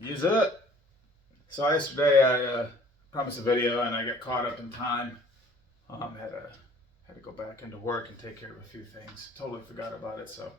Use it. So yesterday I promised a video and I got caught up in time. Had to go back into work and take care of a few things. Totally forgot about it. So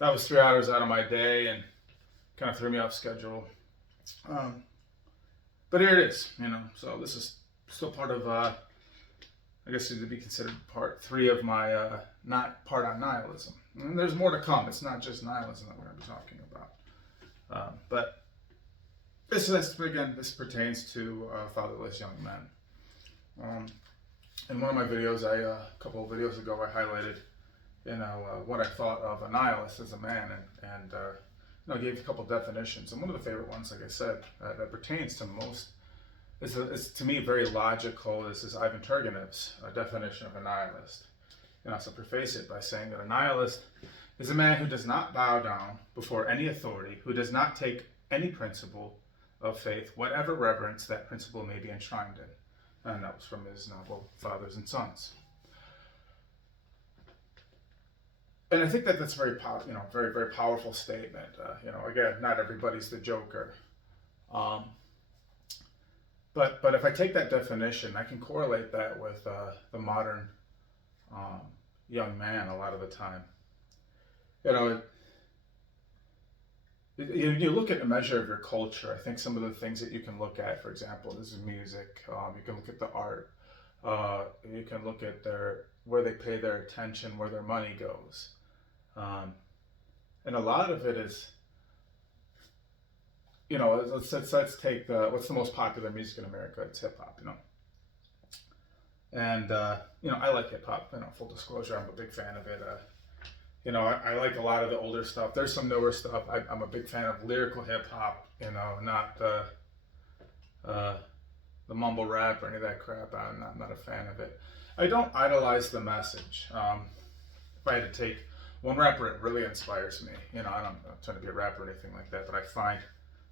that was 3 hours out of my day and kind of threw me off schedule. Um, but here it is, So this is still part of, I guess it would be considered part three of my not part on nihilism. And there's more to come. It's not just nihilism that we're going to be talking about. But this pertains to fatherless young men. In one of my videos, a couple of videos ago, I highlighted, what I thought of a nihilist as a man, and gave a couple of definitions. And one of the favorite ones, like I said, that pertains to most, is to me very logical. This is Ivan Turgenev's definition of a nihilist. So preface it by saying that a nihilist is a man who does not bow down before any authority, who does not take any principle of faith, whatever reverence that principle may be enshrined in. And that was from his novel, Fathers and Sons. And I think that that's very, very, very powerful statement. Again, not everybody's the Joker. But if I take that definition, I can correlate that with the modern young man a lot of the time. You look at the measure of your culture. I think some of the things that you can look at, for example, this is music. You can look at the art. You can look at where they pay their attention, where their money goes. And a lot of it is, let's take what's the most popular music in America? It's hip hop, And, I like hip hop, full disclosure, I'm a big fan of it. I like a lot of the older stuff. There's some newer stuff. I'm a big fan of lyrical hip hop, not the mumble rap or any of that crap. I'm not a fan of it. I don't idolize the message. If I had to take one rapper, it really inspires me. I'm not trying to be a rapper or anything like that, but I find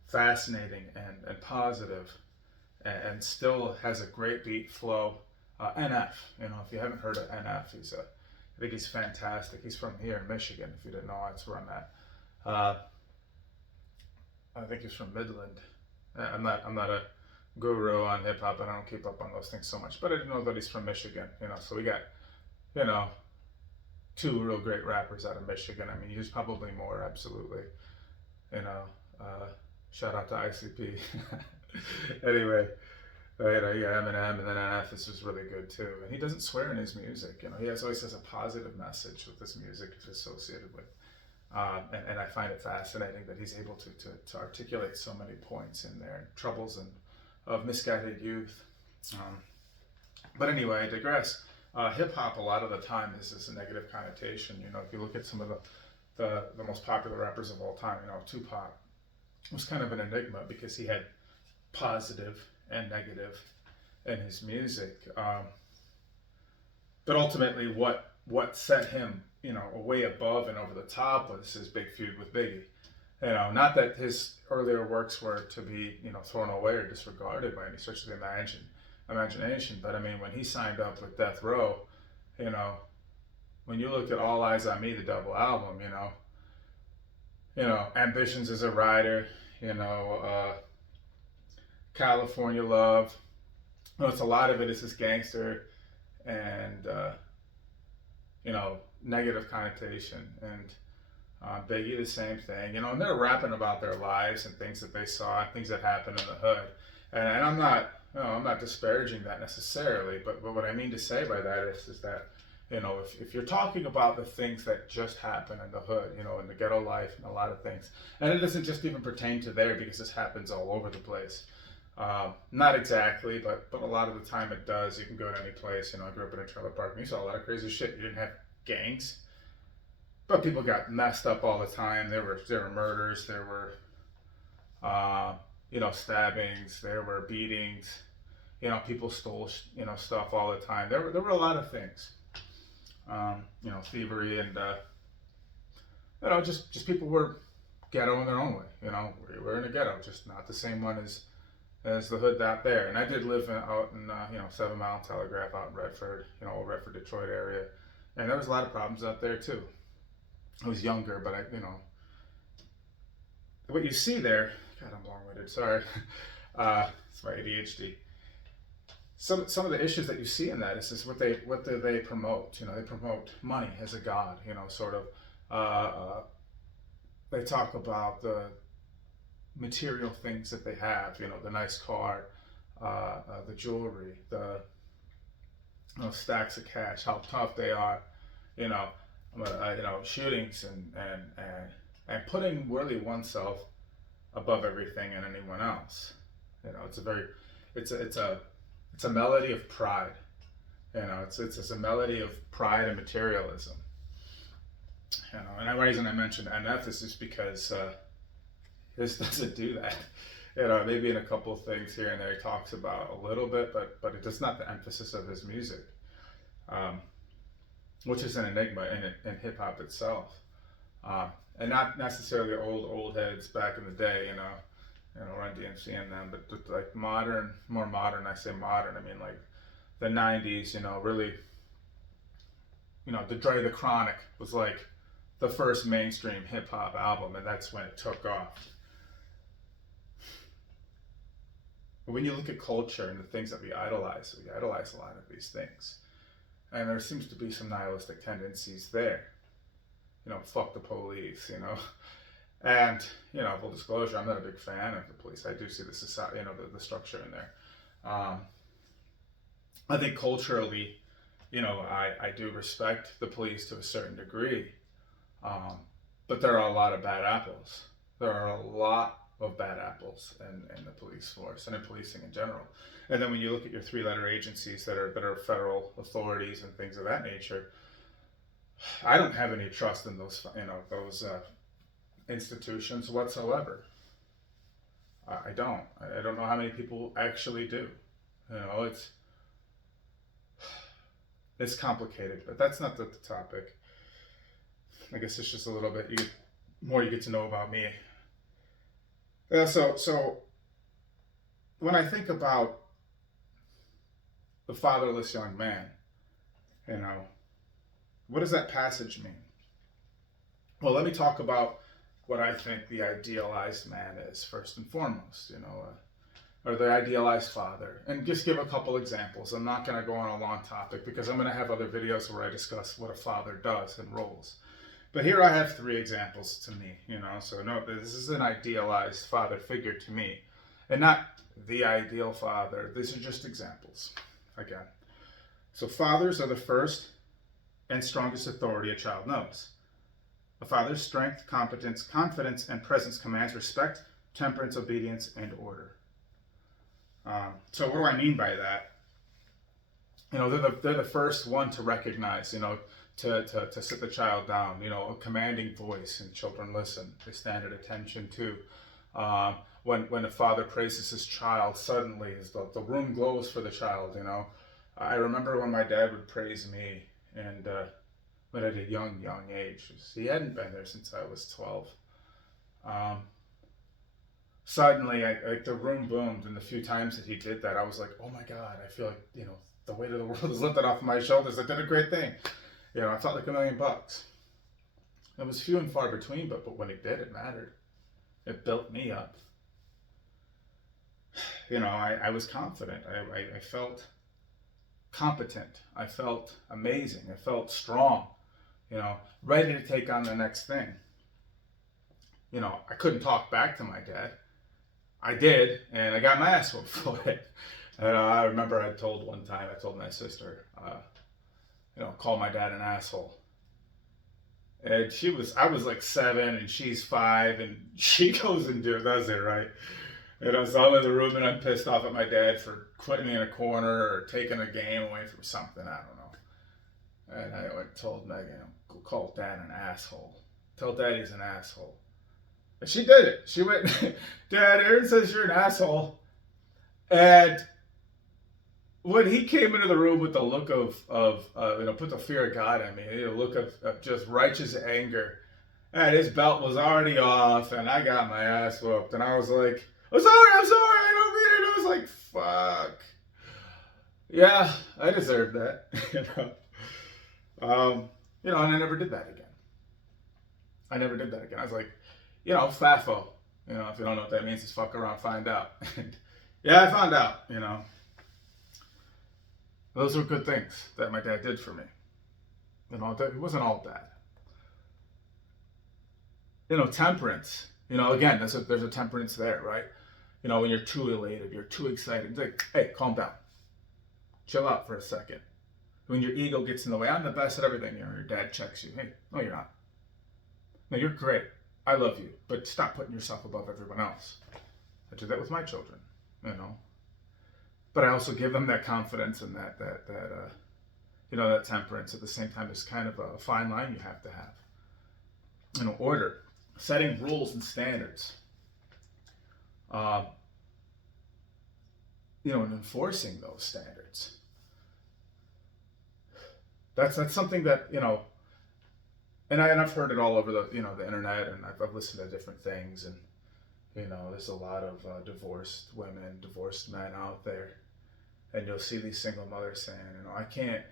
fascinating and positive and still has a great beat flow. NF, if you haven't heard of NF, I think he's fantastic. He's from here in Michigan. If you didn't know, that's where I'm at. I think he's from Midland. I'm not a guru on hip hop, and I don't keep up on those things so much. But I didn't know that he's from Michigan. So we got, two real great rappers out of Michigan. I mean, he's probably more, absolutely. Shout out to ICP. Anyway. You got Eminem, and then NF is really good too. And he doesn't swear in his music. He always has a positive message with this music associated with. And I find it fascinating that he's able to articulate so many points in there, troubles of misguided youth. But anyway, I digress. Hip hop a lot of the time is this negative connotation. If you look at some of the most popular rappers of all time, Tupac was kind of an enigma because he had positive and negative in his music, but ultimately what set him way above and over the top was his big feud with Biggie. Not that his earlier works were to be thrown away or disregarded by any stretch of the imagination, but I mean, when he signed up with Death Row, when you look at All Eyes on Me, the double album, Ambitions as a Rider, California Love. It's a lot of it is this gangster and negative connotation, and Biggie the same thing. And they're rapping about their lives and things that they saw, and things that happened in the hood. And I'm not disparaging that necessarily, but what I mean to say by that is that if you're talking about the things that just happen in the hood, in the ghetto life and a lot of things, and it doesn't just even pertain to there because this happens all over the place. Not exactly, but a lot of the time it does. You can go to any place. I grew up in a trailer park and you saw a lot of crazy shit. You didn't have gangs, but people got messed up all the time. There were murders. There were, stabbings. There were beatings. People stole, stuff all the time. There were a lot of things. Thievery and, just people were ghetto in their own way. We're in a ghetto, just not the same one as the hood out there. And I did live out in 7 Mile Telegraph out in Redford, old Redford, Detroit area, and there was a lot of problems out there too. I was younger, but what you see there God, I'm long-winded. Sorry. It's my ADHD. Some of the issues that you see in that is what do they promote? They promote money as a god. Sort of. They talk about the material things that they have. The nice car, the jewelry, the stacks of cash, how tough they are. You know, shootings and putting really oneself above everything and anyone else. It's a melody of pride. It's a melody of pride and materialism. And the reason I mentioned NF is just because this doesn't do that. Maybe in a couple of things here and there he talks about a little bit, but it's not the emphasis of his music, which is an enigma in hip hop itself, and not necessarily old heads back in the day, Run DMC and them, but like more modern. I say modern, I mean like the '90s. Really, the Dre the Chronic was like the first mainstream hip hop album, and that's when it took off. But when you look at culture and the things that we idolize a lot of these things, and there seems to be some nihilistic tendencies there. Fuck the police. And full disclosure, I'm not a big fan of the police. I do see the society, the structure in there. I think culturally, I do respect the police to a certain degree, but there are a lot of bad apples. There are a lot of bad apples in the police force and in policing in general. And then when you look at your three-letter agencies that are federal authorities and things of that nature, I don't have any trust in those institutions whatsoever. I don't. I don't know how many people actually do. It's complicated, but that's not the topic. I guess it's just a little bit you get to know about me. Yeah. So when I think about the fatherless young man, what does that passage mean? Well, let me talk about what I think the idealized man is, first and foremost, or the idealized father. And just give a couple examples. I'm not going to go on a long topic because I'm going to have other videos where I discuss what a father does and roles. But here I have 3 examples to me, so no, this is an idealized father figure to me, and not the ideal father. These are just examples, again. So fathers are the first and strongest authority a child knows. A father's strength, competence, confidence, and presence commands respect, temperance, obedience, and order. So what do I mean by that? They're the first one to recognize, to sit the child down, a commanding voice, and children listen. They stand at attention too. When a father praises his child, suddenly the room glows for the child, I remember when my dad would praise me, and but at a young age. He hadn't been there since I was 12. Suddenly, the room boomed, and the few times that he did that, I was like, oh my God, I feel like, the weight of the world is lifted off of my shoulders. I did a great thing. I felt like $1 million. It was few and far between, but when it did, it mattered. It built me up. I was confident. I felt competent. I felt amazing. I felt strong. Ready to take on the next thing. I couldn't talk back to my dad. I did, and I got my ass whooped for it. And I remember I told my sister, call my dad an asshole. And I was like 7 and she's 5, and she goes and does it, right? So I'm in the room and I'm pissed off at my dad for putting me in a corner or taking a game away from something, I don't know. And I told Megan, go call dad an asshole. Tell dad he's an asshole. And she did it. She went, Dad, Aaron says you're an asshole. And when he came into the room with the look of put the fear of God in me, a look of just righteous anger, and his belt was already off, and I got my ass whooped, and I was like, I'm sorry, I don't mean it. I was like, fuck. Yeah, I deserved that. And I never did that again. I was like, Fafo, You know, if you don't know what that means, just fuck around, find out. And yeah, I found out. You know, those were good things that my dad did for me. You know, it wasn't all bad. You know, temperance. You know, again, there's a temperance there, right? You know, when you're too elated, you're too excited. It's like, hey, calm down, chill out for a second. When your ego gets in the way, I'm the best at everything. You know, your dad checks you. Hey, no, you're not. No, you're great. I love you, but stop putting yourself above everyone else. I do that with my children, you know. But I also give them that confidence and that you know, that temperance. At the same time, it's kind of a fine line you have to have. You know, order, setting rules and standards. Uh, you know, and enforcing those standards. That's something that, you know, and I've heard it all over the, you know, the internet, and I've listened to different things, and you know, there's a lot of divorced women, divorced men out there, and you'll see these single mothers saying, you know, I can't